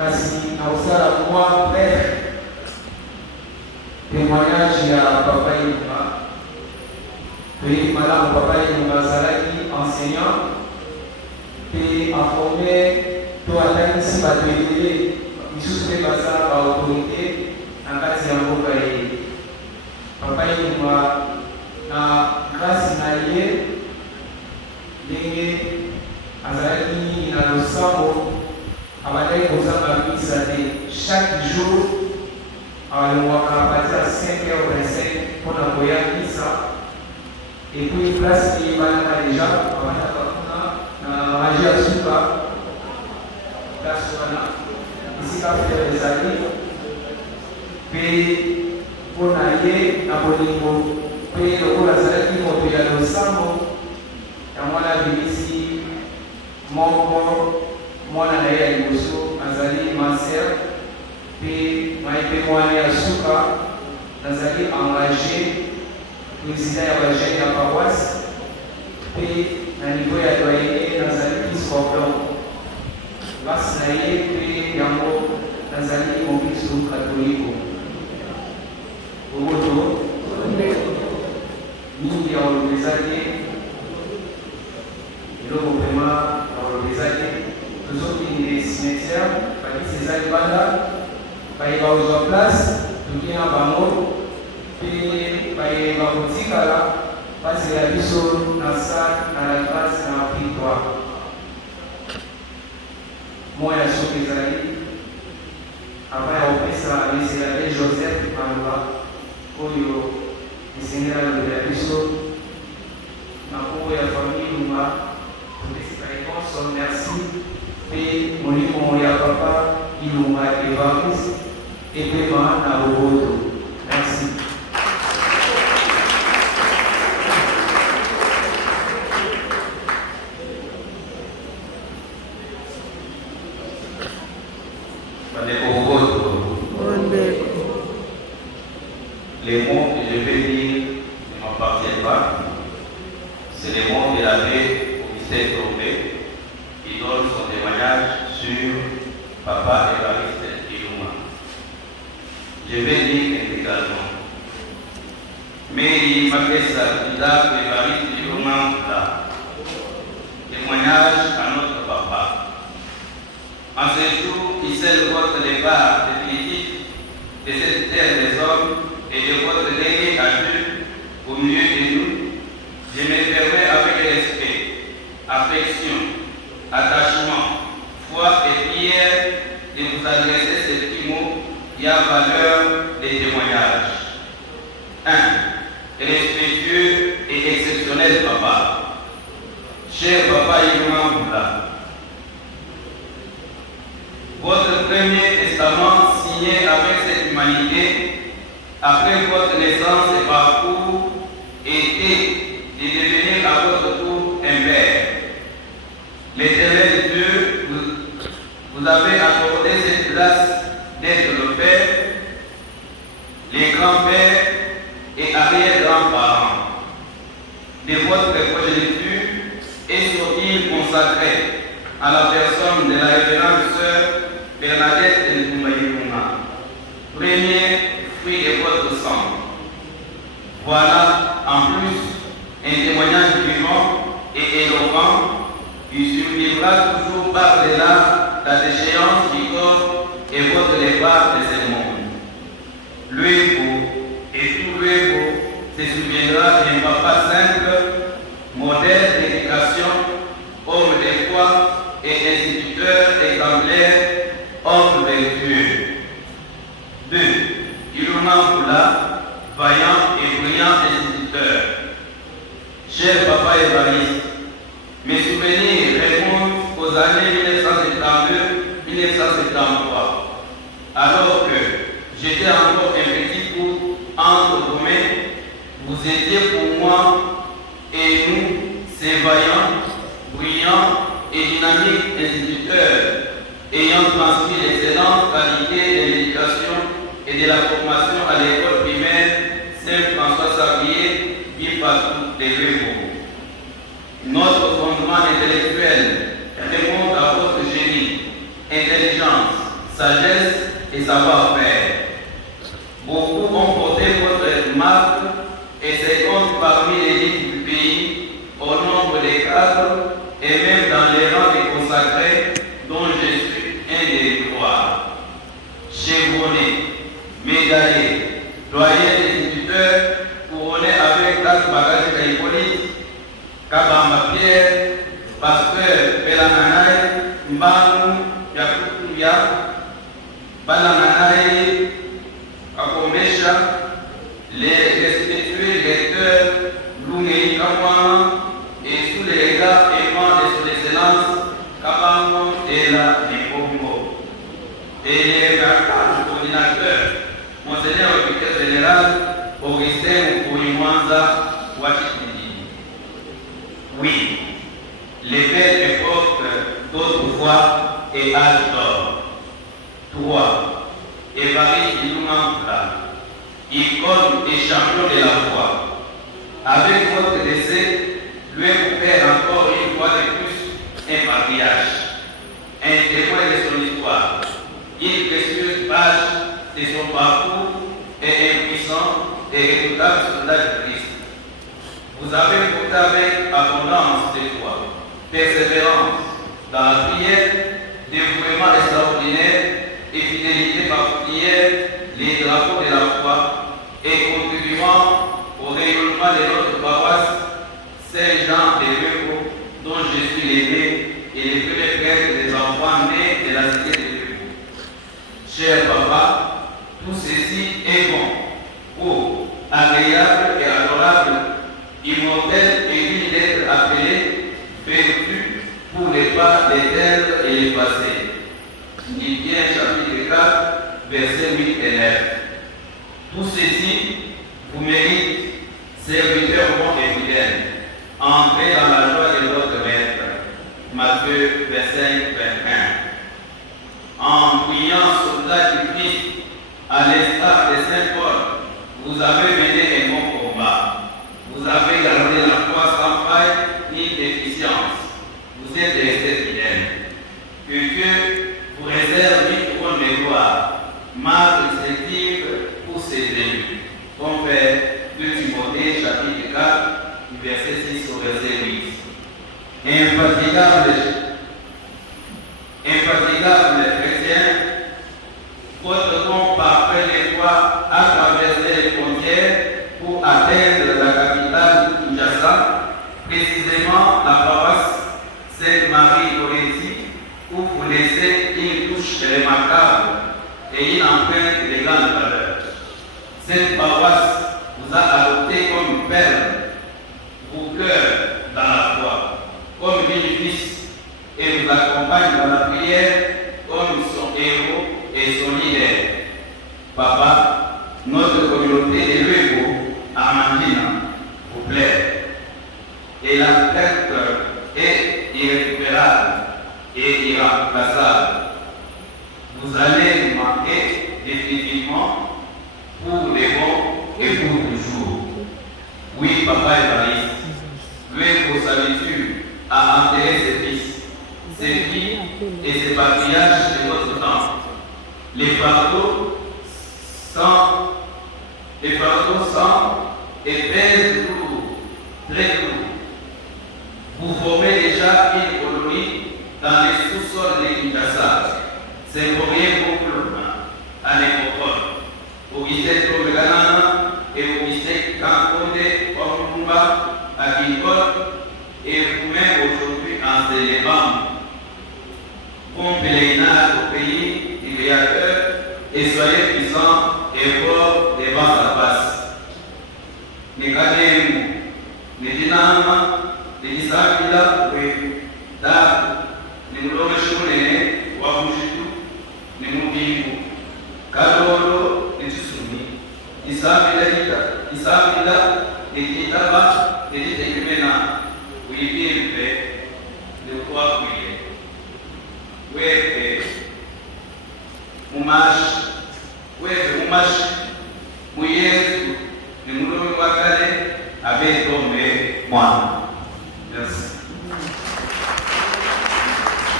kasi na usala moi bref témoignage ya papa Ilunga. Puis madame papa Ilunga azalaki enseignant pe informé to atanisi bato ebele misusu mpe bazala baautorité na kati ya mboka ye. Papa Ilunga na grâce na ye ndenge azalaki mingi na losambo abandaki kozanga misa te chaque jour alongwaka na partir ya 5h25 mpona koya misa epuis place eyebanaka deja abandaka kuna na range ya suka place wana esika fere ezali mpe mpona ye na bolingo mpe lokola azalaki moto ya losambo ya mwana bimisi moko mwana na ye ya liboso azali maser mpe mai mpe mwana ya suka nazali engagé président ya bagene ya paroisse mpe na niveau ya doyene nazali piscordon grâce na ye mpe yango nazali mokristo katoliko oboto mingi ya kolobeza te eloko vraimen ya kolobeza te tozokende cimetière bakisi eza libanda bayeba kozwa place toki na bango mpe bayeba kotikala bazela biso na salle na la grâce na victoire moya soki ezali ava ya kopesa miserale Joseph Maloba oyo esengela lobela biso na kongo ya famille Ilunga topesika ekonso merci mpe molimo ya papa Ilunga Evariste epema na boboto. Merci. Les mots que je vais dire ne m'appartiennent pas. C'est les mots de l'abbé Augustin Tombé qui donne son témoignage sur Papa Evariste Ilunga. Je vais dire intégralement. Mais il m'a fait ça, Evariste Ilunga là. Témoignage à notre papa. En ce jour qui scelle votre départ définitif de cette terre des hommes et de votre dernier adieu au milieu de nous, je me permets avec respect, affection, attachement, foi et prière de vous adresser ces petits mots qui a valeur de témoignage. 1. Respectueux et exceptionnel papa. Cher papa Ilunga, votre premier testament signé avec cette humanité après votre naissance et parcours était de devenir à votre tour un père. L'Éternel Dieu vous avez accordé cette place d'être le père, les grands-pères et arrière-grands-parents de votre progéniture et sont-ils consacrés à la personne de la révérende sœur Bernadette Ilunga, premier fruit de votre sang. Voilà en plus un témoignage vivant et éloquent qui survivra toujours par-delà la déchéance du corps et votre départ de ce monde. L'Uego et tout l'Uego se souviendra d'un papa simple, modèle d'éducation, homme de foi et instituteur exemplaire, homme vertueux. 2. Ilunga, vaillant et brillant instituteur. Cher papa Evariste, mes souvenirs remontent aux années 1972-1973, alors que j'étais encore un petit bout entre vos mains. Vous étiez pour moi et nous, ces vaillants, brillants et dynamiques instituteurs, ayant transmis l'excellente qualité de l'éducation et de la formation à l'école primaire Saint-François Xavier, bien partout des Régaux. Notre fondement intellectuel remonte à votre génie, intelligence, sagesse et savoir-faire. Beaucoup ont porté votre marque et se comptent parmi l'élite du pays au nombre des cadres et même dans les rangs des consacrés dont je suis un des trois. Chevronné, médaillé, doyen des instituteurs, couronné avec 4 bagages caïpolites, Kabamba Pierre, pasteur Belananaï, Mbanou, Yakutuya, Balananaï, Kakomesha, les respectueux lecteurs Lounei Kamwana et sous les regards aimants de son excellence Kabamo et la Nikongo. Et les regards du coordinateur, Monseigneur le vicaire général Augustin Kouimwanza Ouachitini. Oui, les belles époques d'autrefois et âge d'or. 3. Évariste Iloumambla, icône et champion de la foi. Avec votre décès, lui vous fait encore une fois de plus un mariage, un témoin de son histoire, une précieuse page de son parcours et un puissant et redoutable soldat de Christ. Vous avez porté avec abondance de foi, persévérance dans la prière, dévouement extraordinaire et fidélité particulière, les drapeaux de la foi et contribuant au rayonnement de notre paroisse Saint-Jean de Béco, dont je suis l'aîné et le premier prêtre des enfants nés de la cité de Béco. Cher papa, tout ceci est bon, beau, agréable et adorable, immortel et digne d'être appelé vertu pour les pas d'éternel et les passés. Philippiens chapitre 4, versets 8 et 9. Tout ceci vous mérite, serviteurs bons et fidèles, entrez dans la joie de votre maître. Matthieu 25, 21. En priant soldat du Christ, à l'instar de Saint Paul, vous avez mené un bon combat. Vous avez gardé la foi sans faille ni déficience. Vous êtes restés fidèles. Que Dieu vous réserve une couronne de gloire, marque distinctive pour ses élus. Comme fait 2 Timothée chapitre 4, du verset 6 au verset 8. Infatigable chrétien, votre don parfait des fois a traversé les frontières pour atteindre la capitale Kinshasa, précisément la paroisse Sainte-Marie-Goretti, où vous laissez une touche remarquable et une empreinte de grande valeur. Cette paroisse vous a adopté comme perle, vous pleure dans la foi, comme une fils, et vous accompagne dans la prière comme son héros et son leader. Papa, notre communauté de Luego, Amandina, vous plaît. Et la perte est irrécupérable et irremplaçable. Vous allez nous manquer définitivement pour les bons et pour toujours. Oui, papa Évariste, Luego s'habitue à enterrer ses fils, ses filles et ses patriarches de notre temps. Les fardeaux sans et pèsent lourd, très lourd. Vous formez déjà une colonie dans les sous-sols de Kinshasa. C'est pour rien beaucoup à l'époque. Augustin Tomeganana et Augustin Kankonde Omumba à Kinkot et vous-même aujourd'hui en célébrant. Bon pèlerinage au pays du Créateur et soyez puissants et forts devant sa face. Nekademu, Nedinama, Nedisabila, Dab, Nemulome Shunene, Wamushitu, Nemubingu, Kadolo, Netusuni, Isabila, Neditaba, Neditekimena, Uibimpe, Neuquakuye, Wepe, Umash, Muyesu, Nemulome Wakale, Abe Tome, Mwana.